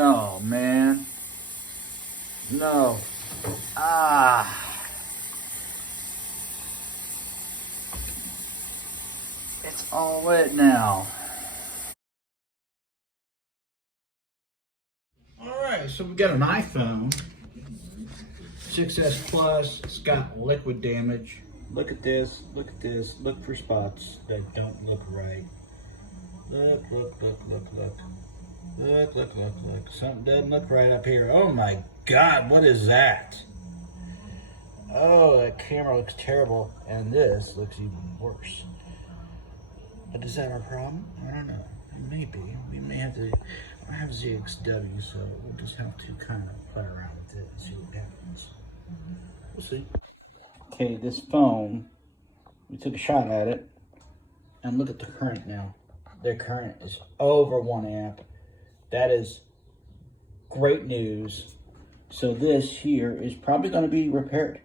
No, man. No. Ah. It's all wet now. Alright, so we got an iPhone 6S Plus. It's got liquid damage. Look at this, look at this. Look for spots that don't look right. Look, look, look, look, look. Look, look, look, look. Something doesn't look right up here. Oh my God, what is that? Oh, that camera looks terrible. And this looks even worse. But is that our problem? I don't know. It may be. We may have to. I have ZXW, so we'll just have to kind of play around with it and see what happens. We'll see. Okay, this phone, we took a shot at it, and look at the current now. The current is over 1 amp. That is great news. So this here is probably going to be repaired.